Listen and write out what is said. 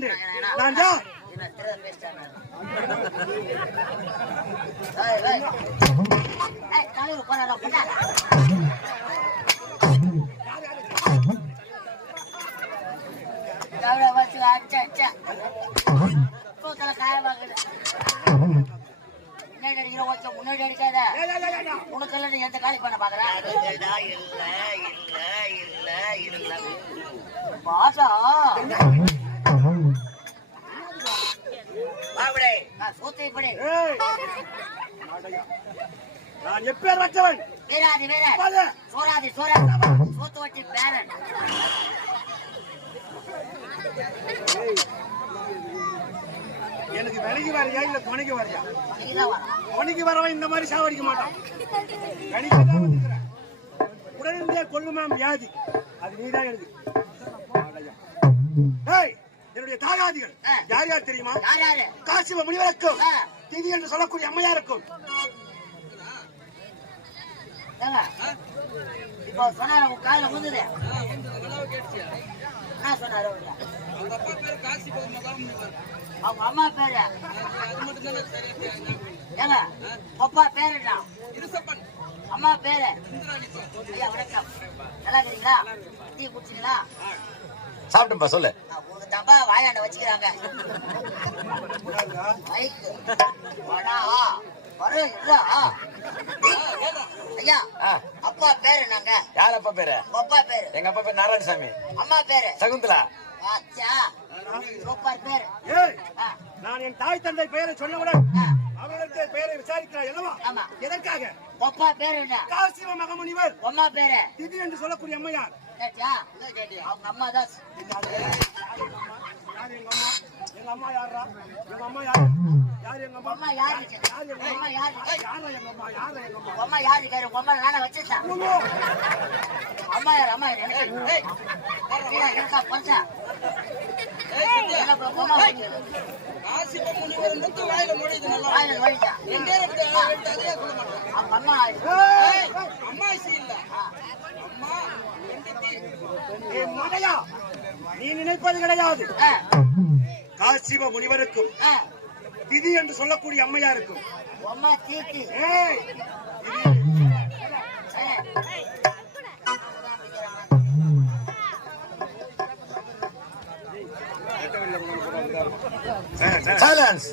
நான் யார்? முன்னாடி அடிக்காத உனக்கு எந்த காலி பண்ண பாக்குறேன் பாசா நான் எப்பேர் வச்சவன்? வீராதி வீரன், சோராதி சோரன், சோத்து வட்டி பேரன். எனக்கு விலகி வரையா இல்ல துணைக்கு வரையா? துணைக்கு வரவன் இந்த மாதிரி சாவடிக்க மாட்டான். உடனே கொள்ளுமாம் வியாதி, அது நீதான் எழுது. என்னுடைய தாயாதிகள் யார் யார் தெரியுமா? காசிவ முனிவருக்கும் திதி என்று சொல்லக்கூடிய அம்மையாருக்கும். இப்போ சொன்னாரு உங்க கால முந்துது என்ன சொன்னாரு? அவங்க அம்மா பேரு ஏங்க அப்பா பேரு என்ன? அம்மா பேரு ஐயா வணக்கம். நல்லா இருக்கீங்களா? டீ குடிச்சீங்களா? சாப்பிட்டுப்பா சொல்லு. உங்க தப்பா வாயாண்ட வச்சுக்கிறாங்க. ஐயா அப்பா பேரு நாங்க. யார் அப்பா பேரு? அப்பா பேரு எங்க அப்பா பேரு நாராயணசாமி. அம்மா பேரு சகுந்தலா. நான் என் தாய் தந்தை பெயரை சொன்னவுடன் அவர்களுக்கு பெயரை விசாரிக்கிறார் அல்லவா? ஆமா. எதற்காக? அப்பா பேரு என்ன? காசிவ மகமுனிவர். அம்மா பேரு திதி என்று சொல்லக்கூடிய அம்மையார். கேட்டியா? அவங்க அம்மா தான். யார் எங்க அம்மா? எங்க அம்மா யாரா? எங்க அம்மா யாரு? யார் எங்க அம்மா? அம்மா யாரு? அம்மா யாரு? யாரா எங்க அம்மா? யாரா எங்க அம்மா? அம்மா யாரு கேரு? அம்மா நானே வச்சிட்டேன். அம்மா யாரு? அம்மா யாரு? எனக்கா பஞ்சா நீ நினைப்பது கிடையாது. காசிவ முனிவருக்கும் திதி என்று சொல்லக்கூடிய அம்மையாருக்கும் அம்மா தீர்த்தி Silence.